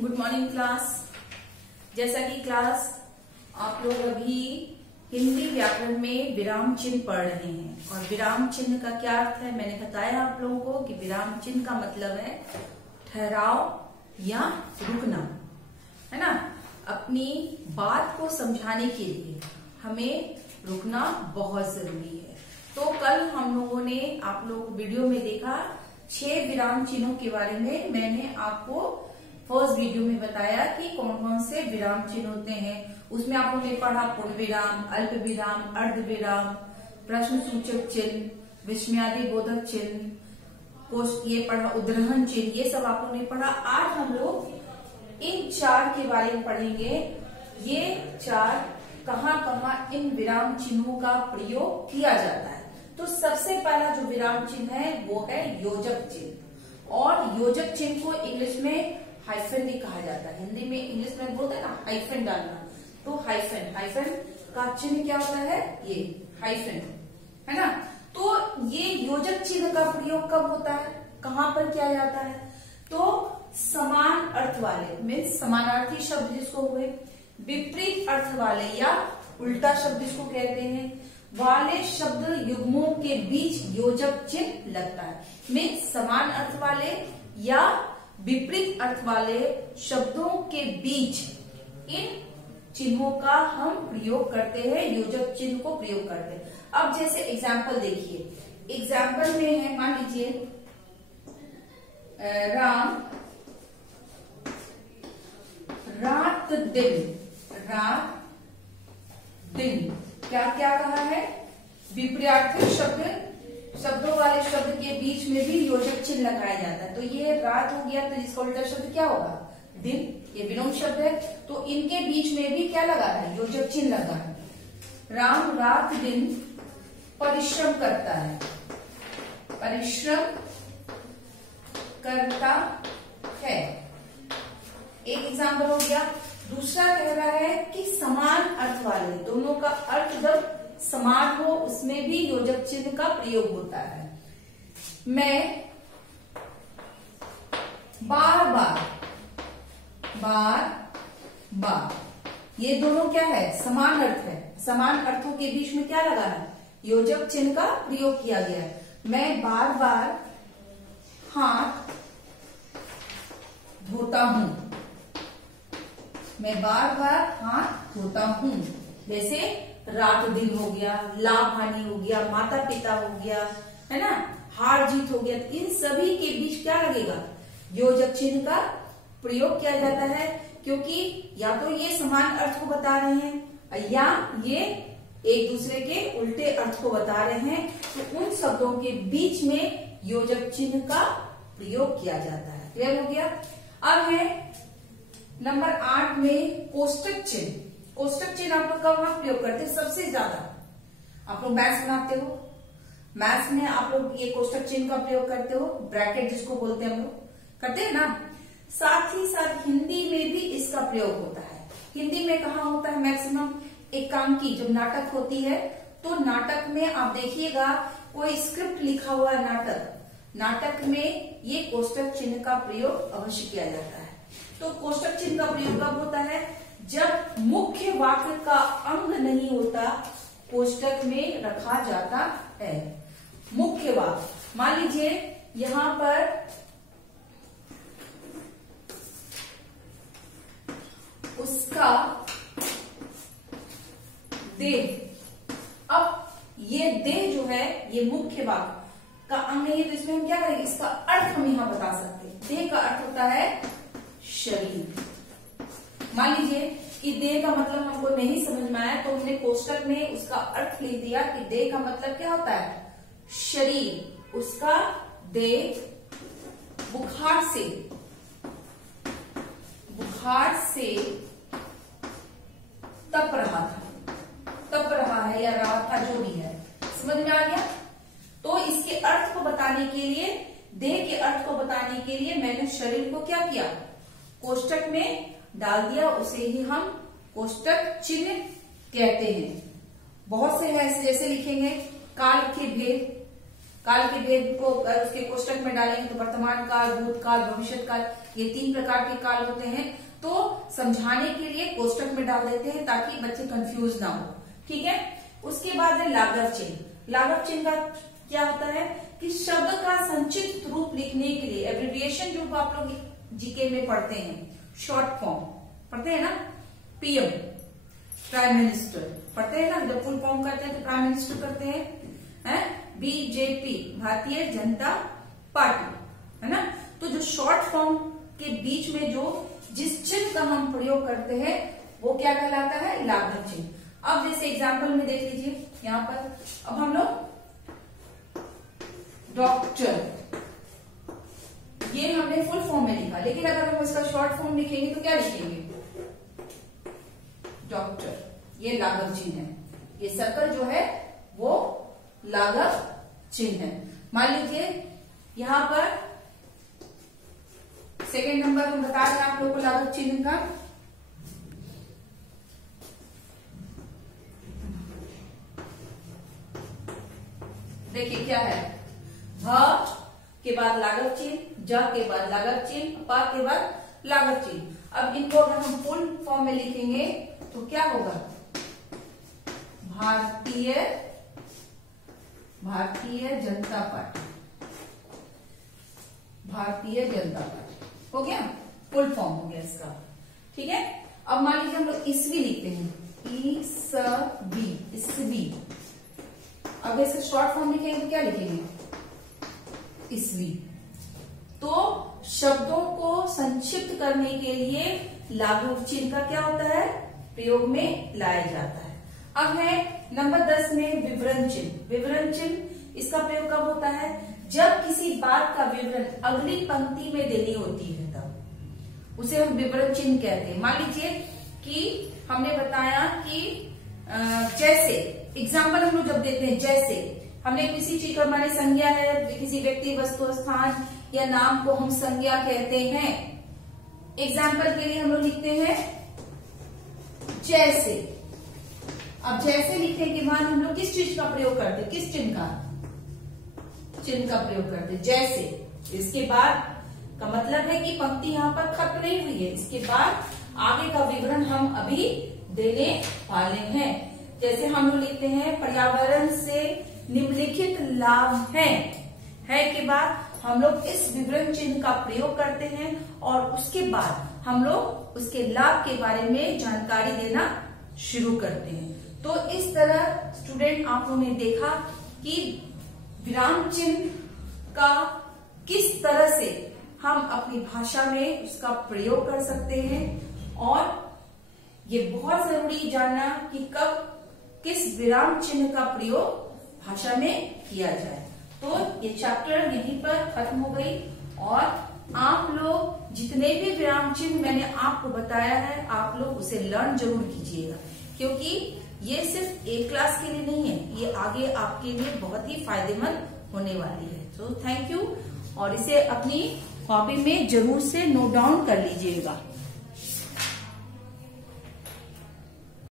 Good morning class. जैसा कि class आप लोग अभी हिंदी व्याकरण में विराम चिन्ह पढ़ रहे हैं और विराम चिन्ह का क्या अर्थ है मैंने बताया आप लोगों को कि विराम चिन्ह का मतलब है ठहराव या रुकना, है ना। अपनी बात को समझाने के लिए हमें रुकना बहुत जरूरी है। तो कल हम लोगों ने आप लोग वीडियो में देखा 6 विराम चिन्हों के बारे में। मैंने आपको फर्स्ट वीडियो में बताया कि कौन कौन से विराम चिन्ह होते हैं। उसमें आप लोगों ने पढ़ा पूर्ण विराम, अल्प विराम, अर्ध विराम, प्रश्न सूचक चिन्ह, विस्मयादि बोधक चिन्ह, ये पढ़ा उद्धरण चिन्ह, ये सब आप लोगों ने पढ़ा। आज हम लोग इन 4 के बारे में पढ़ेंगे। ये 4 कहाँ कहाँ इन विराम चिन्हों का प्रयोग किया जाता है। तो सबसे पहला जो विराम चिन्ह है वो है योजक चिन्ह, और योजक चिन्ह को इंग्लिश में हाइफन भी कहा जाता है। हिंदी में इंग्लिश में बोलते हैं ना हाइफन डालना, तो हाइफन का चिन्ह क्या होता है, ये हाइफन, है ना। तो ये योजक चिन्ह का प्रयोग कब होता है, कहाँ पर किया जाता है, तो समान अर्थ वाले में समानार्थी शब्द जिसको हुए, विपरीत अर्थ वाले या उल्टा शब्द जिसको कहते हैं वाले शब्द युग्मों के बीच योजक चिन्ह लगता है। में समान अर्थ वाले या विपरीत अर्थ वाले शब्दों के बीच इन चिन्हों का हम प्रयोग करते हैं, योजक चिन्ह को प्रयोग करते हैं। अब जैसे एग्जाम्पल देखिए, एग्जाम्पल में है मान लीजिए राम रात दिन, रात दिन क्या क्या कहा है, विपरीतार्थक शब्दों वाले शब्द के बीच में भी योजक चिन्ह लगाया जाता है। तो ये रात हो गया, तो इसका उल्टा शब्द क्या होगा, दिन। ये विलोम शब्द है, तो इनके बीच में भी क्या लगा है, योजक चिन्ह लगा है। राम रात दिन परिश्रम करता है, परिश्रम करता है, एक एग्जाम्पल हो गया। दूसरा कह रहा है कि समान अर्थ वाले, दोनों का अर्थ जब समान हो उसमें भी योजक चिन्ह का प्रयोग होता है। मैं बार बार, ये दोनों क्या है, समान अर्थ है। समान अर्थों के बीच में क्या लगा है, योजक चिन्ह का प्रयोग किया गया है। मैं बार बार हाथ धोता हूं, मैं बार बार हाथ धोता हूं। जैसे रात दिन हो गया, लाभ हानि हो गया, माता पिता हो गया, है ना, हार जीत हो गया। इन सभी के बीच क्या लगेगा, योजक चिन्ह का प्रयोग किया जाता है, क्योंकि या तो ये समान अर्थ को बता रहे हैं या ये एक दूसरे के उल्टे अर्थ को बता रहे हैं। तो उन शब्दों के बीच में योजक चिन्ह का प्रयोग किया जाता है। क्लियर हो गया। अब है नंबर 8 में कोष्टक चिन्ह। कोष्टक चिन्ह आप लोग कब प्रयोग करते हैं, सबसे ज्यादा आप लोग मैथ्स बनाते हो, मैथ्स में आप लोग ये कोष्टक चिन्ह का प्रयोग करते हो, ब्रैकेट जिसको बोलते हैं हम लोग करते हैं ना। साथ ही साथ हिंदी में भी इसका प्रयोग होता है। हिंदी में कहाँ होता है मैक्सिमम, एकांकी जब नाटक होती है तो नाटक में आप देखिएगा कोई स्क्रिप्ट लिखा हुआ नाटक में ये कोष्टक चिन्ह का प्रयोग अवश्य किया जाता है। तो कोष्टक चिन्ह का प्रयोग कब होता है, जब मुख्य वाक्य का अंग नहीं होता कोष्टक में रखा जाता है। मुख्य वाक्य मान लीजिए यहां पर उसका देह, अब ये देह जो है ये मुख्य वाक्य का अंग नहीं है, तो इसमें हम क्या करेंगे, इसका अर्थ हम यहां बता सकते हैं। देह का अर्थ होता है शरीर। मान लीजिए कि देह का मतलब हमको नहीं समझ में आया, तो हमने कोष्टक में उसका अर्थ लिख दिया कि देह का मतलब क्या होता है, शरीर। उसका देह बुखार से तप रहा है या रहा था, जो भी है, समझ में आ गया। तो इसके अर्थ को बताने के लिए, देह के अर्थ को बताने के लिए मैंने शरीर को क्या किया, कोष्टक में डाल दिया। उसे ही हम कोष्टक चिन्ह कहते हैं। बहुत से हैं ऐसे, जैसे लिखेंगे काल के भेद, काल के भेद को उसके कोष्टक में डालेंगे तो वर्तमान काल, भूतकाल, भविष्य काल, ये 3 प्रकार के काल होते हैं। तो समझाने के लिए कोष्टक में डाल देते हैं ताकि बच्चे कंफ्यूज ना हो, ठीक है। उसके बाद है लाघव चिन्ह। लाघव चिन्ह का क्या होता है कि शब्द का संक्षिप्त रूप लिखने के लिए, एब्रिविएशन जो आप लोग जीके में पढ़ते हैं, शॉर्ट फॉर्म पढ़ते हैं ना, पीएम प्राइम मिनिस्टर पढ़ते हैं ना, जब फुल फॉर्म करते हैं तो प्राइम मिनिस्टर करते हैं, बीजेपी भारतीय जनता पार्टी, है ना। तो जो शॉर्ट फॉर्म के बीच में जो जिस चिन्ह का हम प्रयोग करते हैं वो क्या कहलाता है, लाघव चिन्ह। अब जैसे एग्जाम्पल में देख लीजिए यहाँ पर, अब हम लोग डॉक्टर, ये हमने फुल फॉर्म में लिखा, लेकिन अगर हम इसका शॉर्ट फॉर्म लिखेंगे तो क्या लिखेंगे, डॉक्टर, ये लाघव चिन्ह है। ये सर्कल जो है वो लाघव चिन्ह है। मान लीजिए यहां पर सेकेंड नंबर हम बता रहे हैं आप लोगों को लाघव चिन्ह का, देखिए क्या है, भ के बाद लाघव चिन्ह, ज के बाद लाघव चिन्ह, प के बाद लाघव चिन्ह। अब इनको अगर हम फुल फॉर्म में लिखेंगे तो क्या होगा, भारतीय जनता पार्टी, भारतीय जनता पार्टी हो गया, फुल फॉर्म हो गया इसका, ठीक है। अब मान लीजिए हम लोग ईस्वी लिखते हैं, ईस्वी। अब इसका शॉर्ट फॉर्म लिखेंगे तो क्या लिखेंगे, ईस्वी। तो शब्दों को संक्षिप्त करने के लिए लाघव चिन्ह का क्या होता है, प्रयोग में लाया जाता है। अब है नंबर 10 में विवरण चिन्ह। विवरण चिन्ह इसका प्रयोग कब होता है, जब किसी बात का विवरण अगली पंक्ति में देनी होती है तब उसे हम विवरण चिन्ह कहते हैं। मान लीजिए कि हमने बताया कि जैसे एग्जाम्पल हम लोग जब देते हैं, जैसे हमने किसी चीज का हमारी संज्ञा है, किसी व्यक्ति, वस्तु, स्थान या नाम को हम संज्ञा कहते हैं। एग्जाम्पल के लिए हम लोग लिखते हैं जैसे। अब जैसे लिखने के बाद हम लोग किस चीज का प्रयोग करते हैं, किस चिन्ह का प्रयोग करते हैं, जैसे। इसके बाद का मतलब है कि पंक्ति यहाँ पर खत्म नहीं हुई है, इसके बाद आगे का विवरण हम अभी देने वाले हैं। जैसे हम लोग लिखते हैं पर्यावरण से निम्नलिखित लाभ है के बाद हम लोग इस विवरण चिन्ह का प्रयोग करते हैं और उसके बाद हम लोग उसके लाभ के बारे में जानकारी देना शुरू करते हैं। तो इस तरह स्टूडेंट आप लोगों ने देखा कि विराम चिन्ह का किस तरह से हम अपनी भाषा में उसका प्रयोग कर सकते हैं, और ये बहुत जरूरी जानना कि कब किस विराम चिन्ह का प्रयोग भाषा में किया जाए। तो ये चैप्टर यहीं पर खत्म हो गई, और आप लोग जितने भी विराम चिन्ह मैंने आपको बताया है आप लोग उसे लर्न जरूर कीजिएगा, क्योंकि ये सिर्फ एक क्लास के लिए नहीं है, ये आगे आपके लिए बहुत ही फायदेमंद होने वाली है। तो थैंक यू, और इसे अपनी कॉपी में जरूर से नोट डाउन कर लीजिएगा।